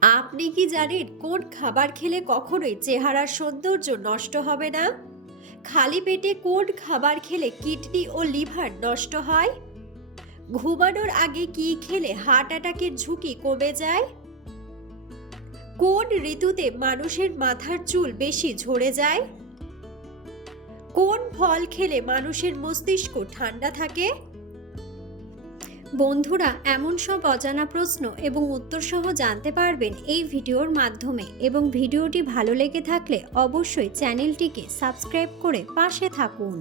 আপনি কি জানেন কোন খাবার খেলে কখনোই চেহারার সৌন্দর্য নষ্ট হবে না? খালি পেটে কোন খাবার খেলে কিডনি ও লিভার নষ্ট হয়? ঘুমানোর আগে কি খেলে হার্ট অ্যাটাকের ঝুঁকি কমে যায়? কোন ঋতুতে মানুষের মাথার চুল বেশি ঝরে যায়? কোন ফল খেলে মানুষের মস্তিষ্ক ঠান্ডা থাকে? বন্ধুরা, এমন সব অজানা প্রশ্ন এবং উত্তর সহ জানতে পারবেন এই ভিডিওর মাধ্যমে এবং ভিডিওটি ভালো লেগে থাকলে অবশ্যই চ্যানেলটিকে সাবস্ক্রাইব করে পাশে থাকুন।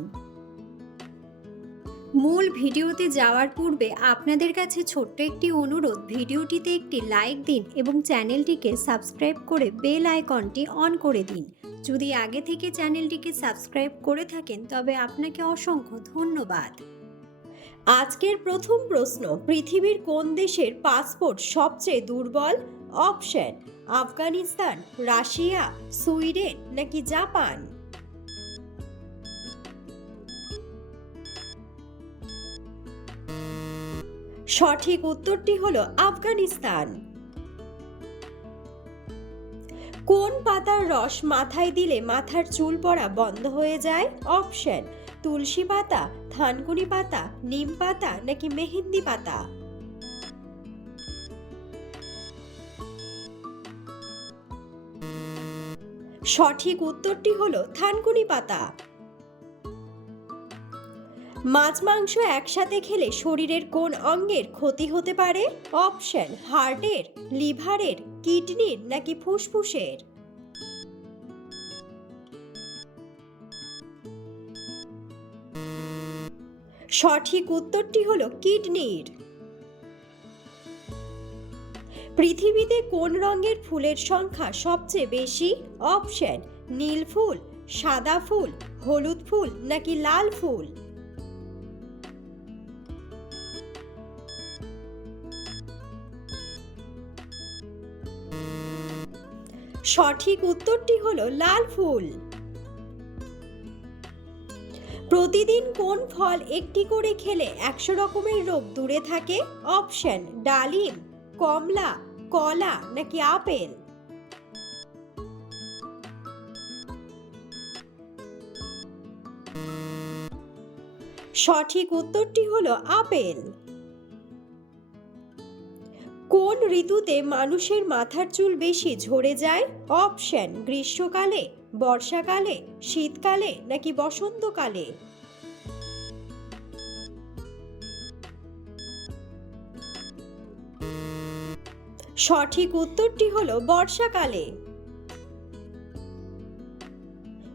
মূল ভিডিওতে যাওয়ার পূর্বে আপনাদের কাছে ছোট্ট একটি অনুরোধ, ভিডিওটিতে একটি লাইক দিন এবং চ্যানেলটিকে সাবস্ক্রাইব করে বেল আইকনটি অন করে দিন। যদি আগে থেকে চ্যানেলটিকে সাবস্ক্রাইব করে থাকেন, তবে আপনাকে অসংখ্য ধন্যবাদ। আজকের প্রথম প্রশ্ন, পৃথিবীর কোন দেশের পাসপোর্ট সবচেয়ে দুর্বল? অপশন আফগানিস্তান, রাশিয়া, সুইডেন নাকি জাপান? সঠিক উত্তরটি হল আফগানিস্তান। কোন পাতার রস মাথায় দিলে মাথার চুল পড়া বন্ধ হয়ে যায়? অপশন, তুলসী পাতা, থানকুনি পাতা, নিম পাতা নাকি মেহেন্দি পাতা? সঠিক উত্তরটি হলো থানকুনি পাতা। মাছ মাংস একসাথে খেলে শরীরের কোন অঙ্গের ক্ষতি হতে পারে? অপশন, হার্টের, লিভারের, কিডনির নাকি ফুসফুসের? সঠিক উত্তরটি হলো কিডনির। পৃথিবীতে কোন রঙের ফুলের সংখ্যা সবচেয়ে বেশি? অপশন, নীল ফুল, সাদা ফুল, হলুদ ফুল নাকি লাল ফুল? সঠিক উত্তরটি হলো লাল ফুল। প্রতিদিন কোন ফল একটি করে খেলে একশো রকমের রোগ দূরে থাকে? অপশন, ডালিম, কমলা, কলা নাকি আপেল? সঠিক উত্তরটি হলো আপেল। কোন ঋতুতে মানুষের মাথার চুল বেশি ঝরে যায়? অপশন, গ্রীষ্মকালে, বর্ষাকালে, শীতকালে নাকি বসন্তকালে? সঠিক উত্তরটি হলো বর্ষাকালে।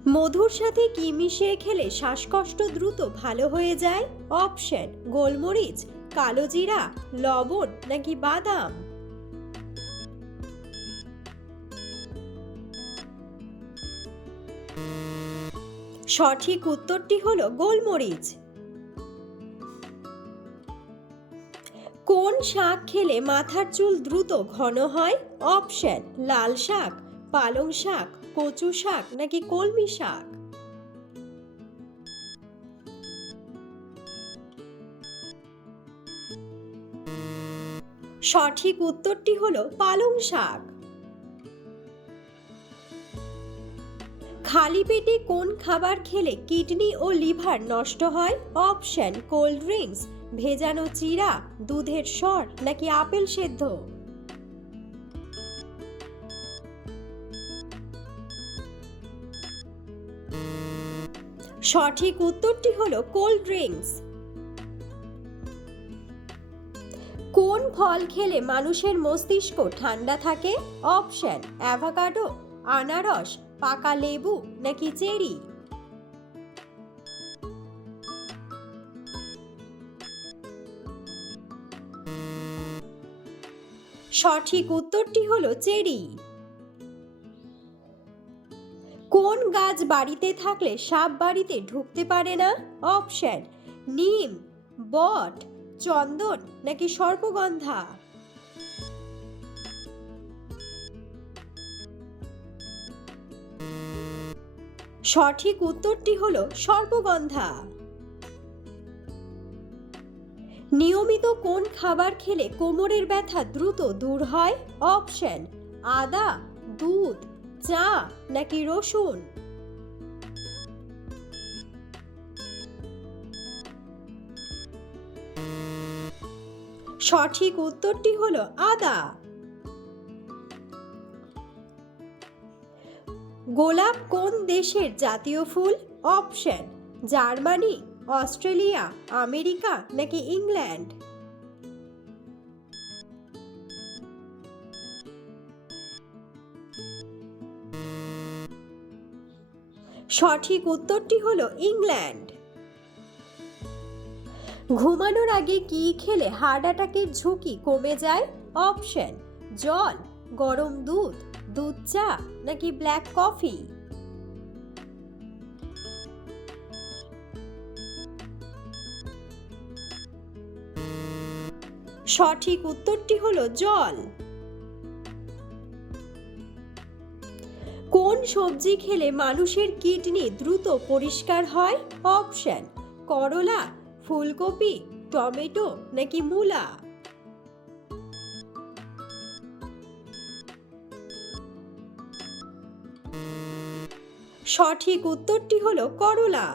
মধুর সাথে কি মিশিয়ে খেলে শ্বাসকষ্ট দ্রুত ভালো হয়ে যায়? অপশন, গোলমরিচ কালো জিরা, লবণ নাকি বাদাম? সঠিক উত্তরটি হল গোলমরিচ। কোন শাক খেলে মাথার চুল দ্রুত ঘন হয়? অপশন, লাল শাক, পালং শাক, কচু শাক নাকি কলমি শাক? সঠিক উত্তরটি হলো পালং শাক। খালি পেটে কোন খাবার খেলে কিডনি ও লিভার নষ্ট হয়? অপশন, কোল্ড ড্রিঙ্কস, ভেজানো চিরা, দুধের স্বর নাকি আপেল সেদ্ধ? সঠিক উত্তরটি হলো কোল্ড ড্রিঙ্কস। ফল খেলে মানুষের মস্তিষ্ক ঠান্ডা থাকে? অপশন, অ্যাভাকাডো, আনারস, পাকা লেবু নাকি চেরি? সঠিক উত্তরটি হলো চেরি। কোন গাছ বাড়িতে থাকলে সাপ বাড়িতে ঢুকতে পারে না? অপশন, নিম, বট চন্দন নাকি সর্পগন্ধা? সঠিক উত্তরটি হলো সর্পগন্ধা। নিয়মিত কোন খাবার খেলে কোমরের ব্যথা দ্রুত দূর হয়? অপশন, আদা, দুধ, চা নাকি রসুন? সঠিক উত্তরটি হলো আদা। গোলাপ কোন দেশের জাতীয় ফুল? অপশন, জার্মানি, অস্ট্রেলিয়া, আমেরিকা নাকি ইংল্যান্ড? সঠিক উত্তরটি হলো ইংল্যান্ড। ঘুমানোর আগে কি খেলে হার্ট অ্যাটাকের ঝুঁকি কমে যায়? অপশন জল, গরম দুধ দুধ চা নাকি ব্ল্যাক কফি সঠিক উত্তরটি হলো জল। কোন সবজি খেলে মানুষের কিডনি দ্রুত পরিষ্কার হয়? অপশন করলা ফুলকপি, টমেটো নাকি মূলা? সঠিক উত্তরটি হলো করলা।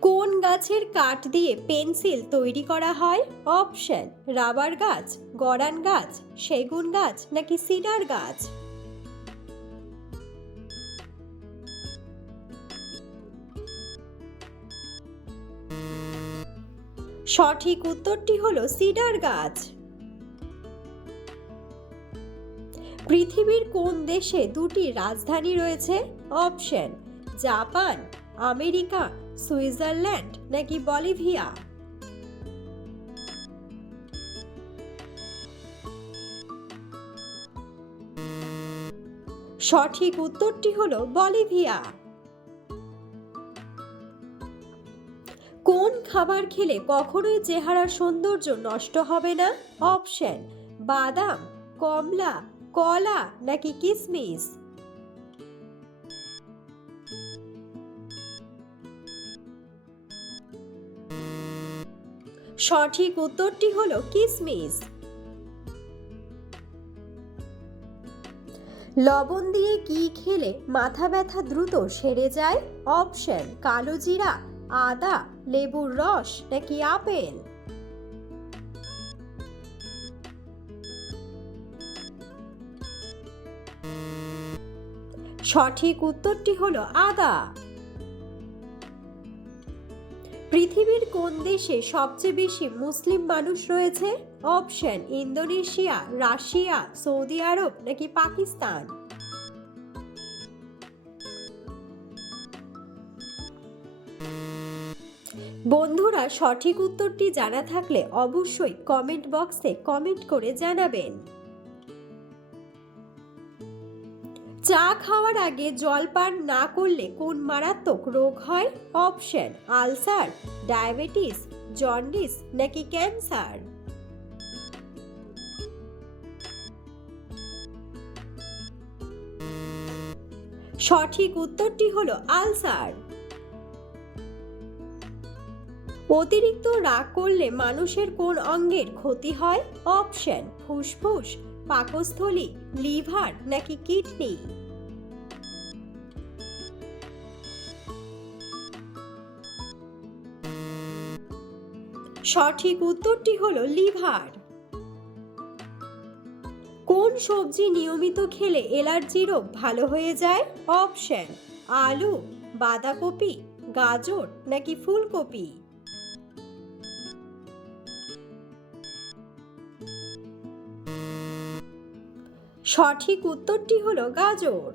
কোন গাছের কাঠ দিয়ে পেন্সিল তৈরি করা হয়? অপশন, রাবার গাছ গড়ান গাছ, সেগুন গাছ নাকি সিডার গাছ? সঠিক উত্তরটি হলো সিডার গাছ। পৃথিবীর কোন দেশে দুটি রাজধানী রয়েছে? অপশন, জাপান, আমেরিকা, সুইজারল্যান্ড নাকি বলিভিয়া? সঠিক উত্তরটি হলো বলিভিয়া। কোন খাবার খেলে কখনোই চেহারার সৌন্দর্য নষ্ট হবে না? অপশন, বাদাম, কমলা, কলা নাকি কিসমিস? সঠিক উত্তরটি হলো কিসমিস। লবণ দিয়ে কি খেলে মাথা ব্যথা দ্রুত সেরে যায়? অপশন, কালো জিরা আদা, লেবুর রস নাকি আপেল? সঠিক উত্তরটি হলো আদা। পৃথিবীর কোন দেশে সবচেয়ে বেশি মুসলিম মানুষ রয়েছে? Option, Indonesia, Russia, Saudi Arab নাকি পাকিস্তান? বন্ধুরা, সঠিক উত্তরটি জানা থাকলে অবশ্যই কমেন্ট বক্সে কমেন্ট করে জানাবেন। চা খাওয়ার আগে জল পান না করলে কোন মারাত্মক রোগ হয়? অপশন আলসার ডায়াবেটিস জন্ডিস নাকি ক্যান্সার সঠিক উত্তরটি হলো আলসার অতিরিক্ত রাগ করলে মানুষের কোন অঙ্গের ক্ষতি হয়? অপশন ফুসফুস, পাকস্থলী, লিভার নাকি কিডনি? সঠিক উত্তরটি হলো লিভার। কোন সবজি নিয়মিত খেলে এলার্জি রোগ ভালো হয়ে যায়? অপশন আলু, বাঁধাকপি, গাজর নাকি ফুলকপি? সঠিক উত্তরটি হলো গাজর।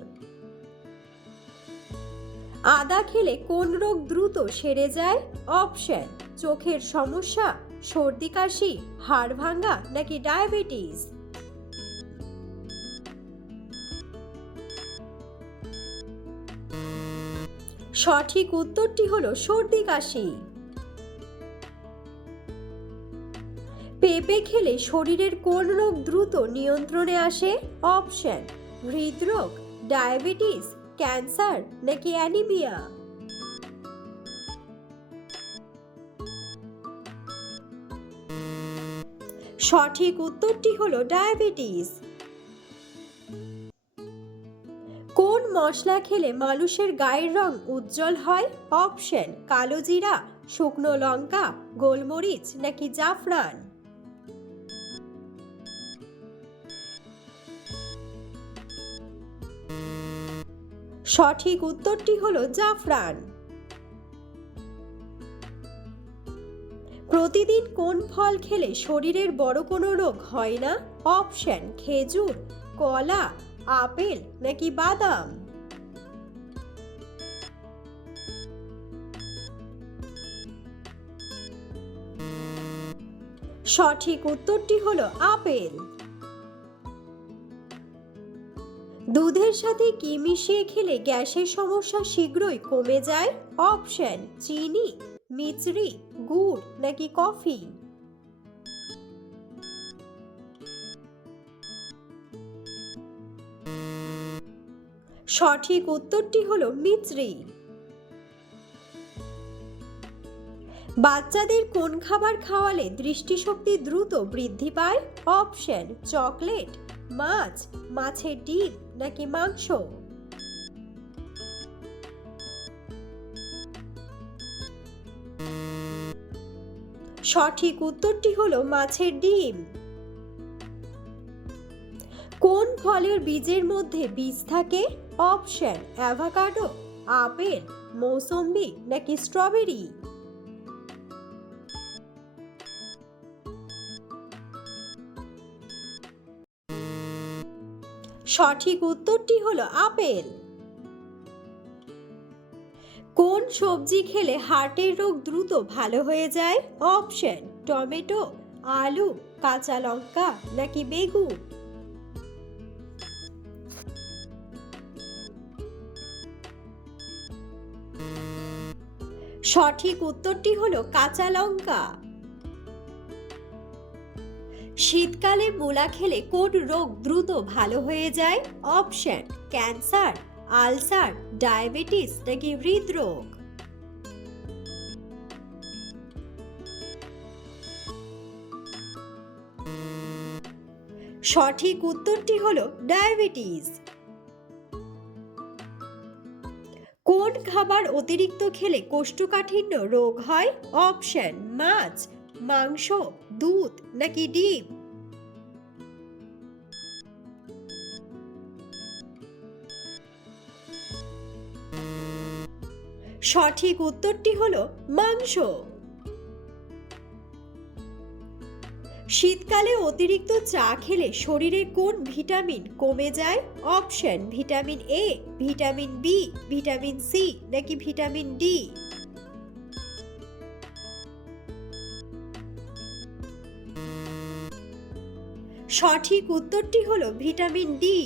আদা খেলে কোন রোগ দ্রুত সেরে যায়? অপশন, চোখের সমস্যা, সর্দি কাশি, হাড় ভাঙ্গা নাকি ডায়াবেটিস? সঠিক উত্তরটি হলো সর্দি কাশি। পেঁপে খেলে শরীরের কোন রোগ দ্রুত নিয়ন্ত্রণে আসে? অপশন, হৃদরোগ, ডায়াবেটিস, ক্যান্সার নাকি অ্যানিমিয়া? সঠিক উত্তরটি হলো ডায়াবেটিস। কোন মশলা খেলে মানুষের গায়ের রং উজ্জ্বল হয়? অপশন, কালো জিরা, শুকনো লঙ্কা, গোলমরিচ নাকি জাফরান? সঠিক উত্তরটি হলো জাফরান। প্রতিদিন কোন ফল খেলে শরীরের বড় কোনো রোগ হয় না? অপশন, খেজুর, কলা, আপেল নাকি বাদাম? সঠিক উত্তরটি হলো আপেল। সাথে কি মিশিয়ে খেলে গ্যাসের সমস্যা শীঘ্রই কমে যায়। অপশন, চিনি মিচড়ি গুড় নাকি কফি? সঠিক উত্তরটি হলো মিচড়ি বাচ্চাদের কোন খাবার খাওয়ালে দৃষ্টিশক্তি দ্রুত বৃদ্ধি পায়? অপশন, চকলেট, মাছ, মাছের ডিম নাকি মাংস? সঠিক উত্তরটি হলো মাছের ডিম। কোন ফলের বীজের মধ্যে বীজ থাকে? অপশন, অ্যাভাকাডো, আপেল, মৌসম্বি নাকি স্ট্রবেরি? সঠিক উত্তরটি হলো আপেল। কোন সবজি খেলে হার্টের রোগ দ্রুত ভালো হয়ে যায়? অপশন, টমেটো, আলু, কাঁচা লঙ্কা নাকি বেগুন? সঠিক উত্তরটি হলো কাঁচা লঙ্কা। শীতকালে মূলা খেলে কোন রোগ দ্রুত ভালো হয়ে যায়। অপশন, ক্যান্সার, আলসার, ডায়াবেটিস নাকি হৃদরোগ? সঠিক উত্তরটি হলো ডায়াবেটিস। কোন খাবার অতিরিক্ত খেলে কোষ্ঠকাঠিন্য রোগ হয়? অপশন, মাছ, মাংস, দুধ নাকি ডিম? সঠিক উত্তরটি হল মাংস। শীতকালে অতিরিক্ত চা খেলে শরীরে কোন ভিটামিন কমে যায়? Option, vitamin A vitamin B vitamin C নাকি ভিটামিন ডি সঠিক উত্তরটি হলো ভিটামিন ডি